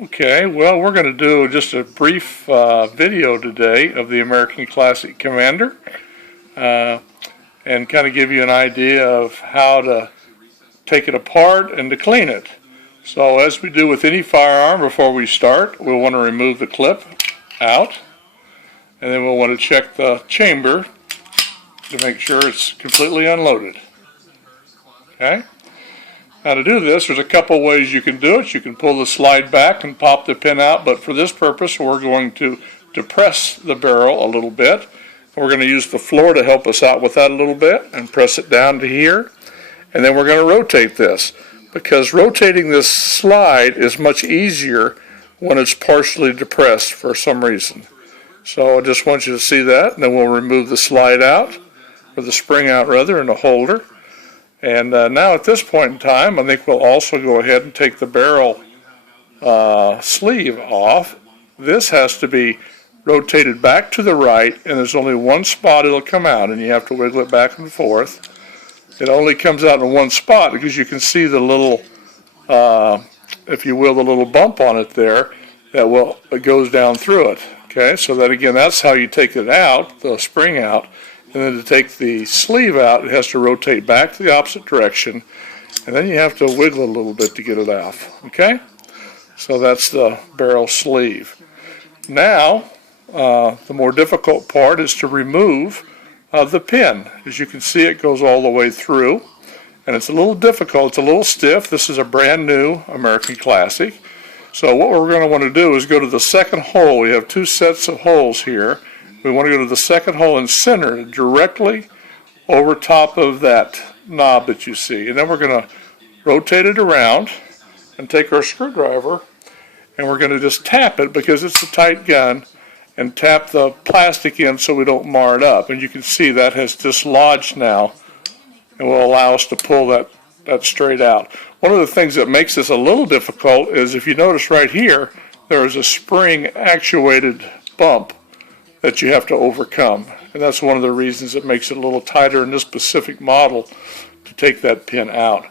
Okay, well, we're going to do just a brief video today of the American Classic Commander and kind of give you an idea of how to take it apart and to clean it. So as we do with any firearm, before we start, we'll want to remove the clip out, and then we'll want to check the chamber to make sure it's completely unloaded. Okay? Now to do this, there's a couple ways you can do it. You can pull the slide back and pop the pin out, but for this purpose we're going to depress the barrel a little bit. We're going to use the floor to help us out with that a little bit and press it down to here. And then we're going to rotate this, because rotating this slide is much easier when it's partially depressed for some reason. So I just want you to see that, and then we'll remove the slide out, or the spring out rather, and the holder. And now at this point in time, I think we'll also go ahead and take the barrel sleeve off. This has to be rotated back to the right, and there's only one spot it'll come out, and you have to wiggle it back and forth. It only comes out in one spot because you can see the little, if you will, the little bump on it there it goes down through it. Okay, so that again, that's how you take it out, the spring out. And then to take the sleeve out, it has to rotate back to the opposite direction, and then you have to wiggle a little bit to get it off. Okay, so that's the barrel sleeve. Now, the more difficult part is to remove the pin. As you can see, it goes all the way through, and it's a little difficult. It's a little stiff. This is a brand new American Classic. So what we're going to want to do is go to the second hole. We have two sets of holes here. We want to go to the second hole and center it directly over top of that knob that you see. And then we're going to rotate it around and take our screwdriver, and we're going to just tap it, because it's a tight gun, and tap the plastic in so we don't mar it up. And you can see that has dislodged now, and will allow us to pull that straight out. One of the things that makes this a little difficult is, if you notice right here, there is a spring actuated bump that you have to overcome, and that's one of the reasons it makes it a little tighter in this specific model to take that pin out.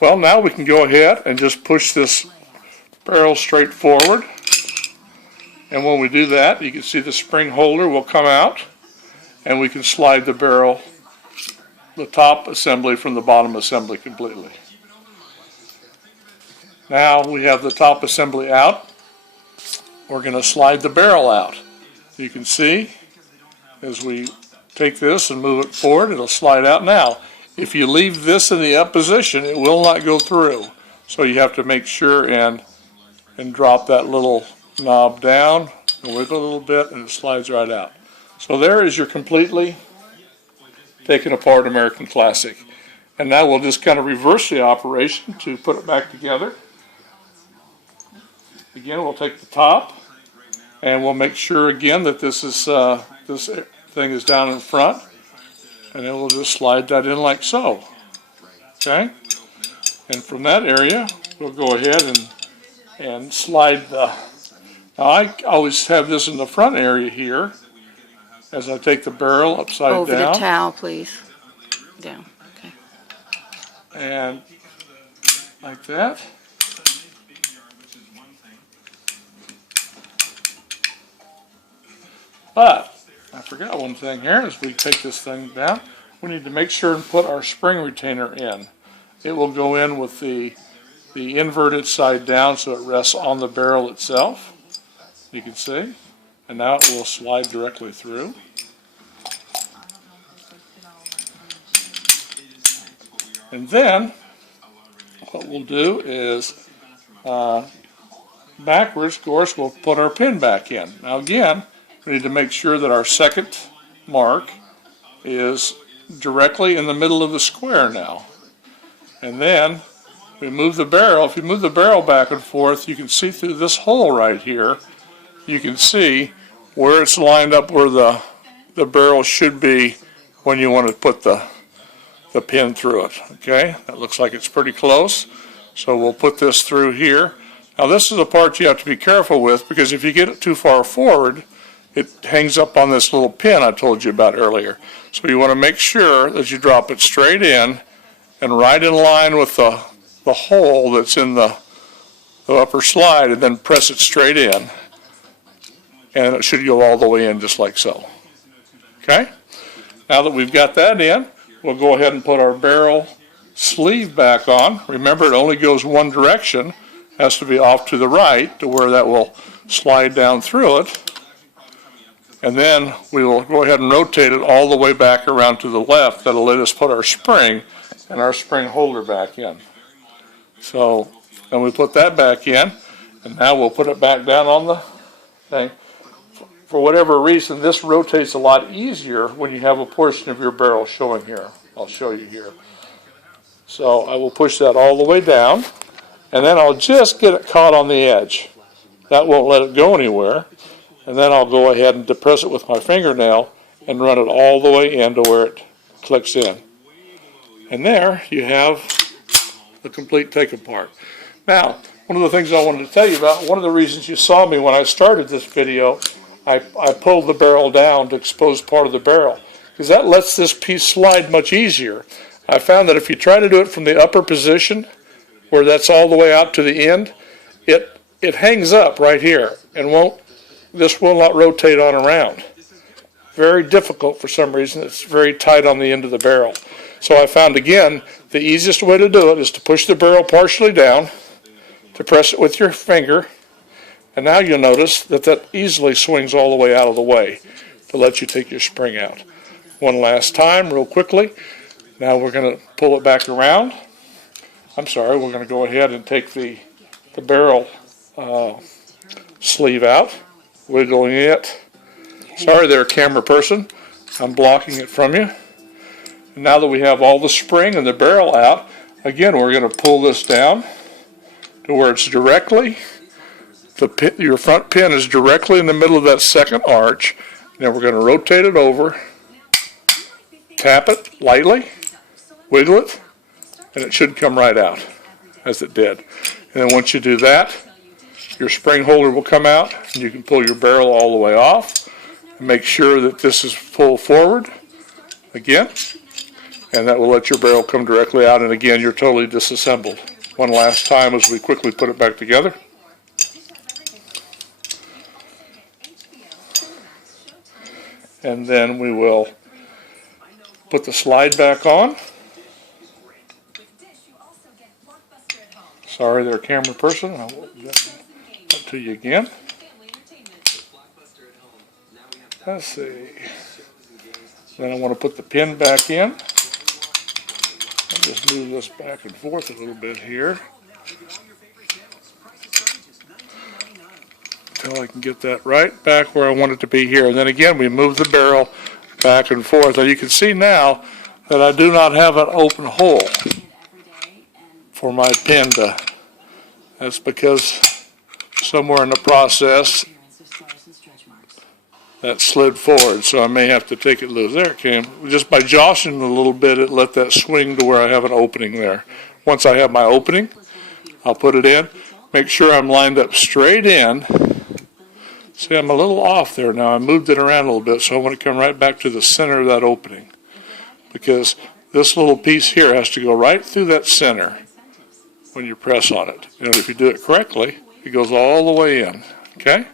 Well, now we can go ahead and just push this barrel straight forward, and when we do that, you can see the spring holder will come out, and we can slide the barrel, the top assembly from the bottom assembly completely. Now we have the top assembly out. We're going to slide the barrel out. You can see as we take this and move it forward, it'll slide out. Now, if you leave this in the up position, it will not go through. So you have to make sure and drop that little knob down and wiggle a little bit, and it slides right out. So there is your completely taken apart American Classic. And now we'll just kind of reverse the operation to put it back together. Again, we'll take the top, and we'll make sure again that this thing is down in front, and then we'll just slide that in like so. Okay, and from that area we'll go ahead and slide the. Now I always have this in the front area here as I take the barrel upside down. Over the towel, please. Down. Okay. And like that. But I forgot one thing here. As we take this thing down, we need to make sure and put our spring retainer in. It will go in with the inverted side down, so it rests on the barrel itself. You can see. And now it will slide directly through. And then what we'll do is backwards, of course, we'll put our pin back in. Now again, we need to make sure that our second mark is directly in the middle of the square now. And then we move the barrel. If you move the barrel back and forth, you can see through this hole right here, you can see where it's lined up where the barrel should be when you want to put the pin through it. Okay, that looks like it's pretty close. So we'll put this through here. Now this is a part you have to be careful with, because if you get it too far forward, it hangs up on this little pin I told you about earlier. So you want to make sure that you drop it straight in and right in line with the hole that's in the the upper slide, and then press it straight in. And it should go all the way in just like so. Okay? Now that we've got that in, we'll go ahead and put our barrel sleeve back on. Remember, it only goes one direction. It has to be off to the right to where that will slide down through it. And then we will go ahead and rotate it all the way back around to the left. That'll let us put our spring and our spring holder back in. So then we put that back in, and now we'll put it back down on the thing. For whatever reason, this rotates a lot easier when you have a portion of your barrel showing here. I'll show you here. So I will push that all the way down, and then I'll just get it caught on the edge. That won't let it go anywhere. And then I'll go ahead and depress it with my fingernail and run it all the way in to where it clicks in. And there you have the complete take apart. Now, one of the things I wanted to tell you about, one of the reasons you saw me when I started this video, I pulled the barrel down to expose part of the barrel, because that lets this piece slide much easier. I found that if you try to do it from the upper position, where that's all the way out to the end, it hangs up right here and this will not rotate on around. Very difficult for some reason. It's very tight on the end of the barrel. So I found, again, the easiest way to do it is to push the barrel partially down, to press it with your finger, and now you'll notice that that easily swings all the way out of the way to let you take your spring out. One last time, real quickly. Now we're going to pull it back around. We're going to go ahead and take the barrel sleeve out, wiggling it. Sorry there, camera person. I'm blocking it from you. And now that we have all the spring and the barrel out, again, we're going to pull this down to where it's directly, your front pin is directly in the middle of that second arch. Then we're going to rotate it over, tap it lightly, wiggle it, and it should come right out, as it did. And then once you do that, your spring holder will come out, and you can pull your barrel all the way off, and make sure that this is pulled forward again, and that will let your barrel come directly out, and again, you're totally disassembled. One last time as we quickly put it back together. And then we will put the slide back on. Sorry there, camera person. I'll get that to you again. Let's see. Then I want to put the pin back in. I'll just move this back and forth a little bit here until I can get that right back where I want it to be here. And then again, we move the barrel back and forth. And you can see now that I do not have an open hole for my pin to. That's because somewhere in the process that slid forward, so I may have to take it loose. There it came. Just by jostling a little bit, it let that swing to where I have an opening there. Once I have my opening, I'll put it in. Make sure I'm lined up straight in. See, I'm a little off there now. I moved it around a little bit, so I want to come right back to the center of that opening, because this little piece here has to go right through that center when you press on it. And if you do it correctly, it goes all the way in. Okay?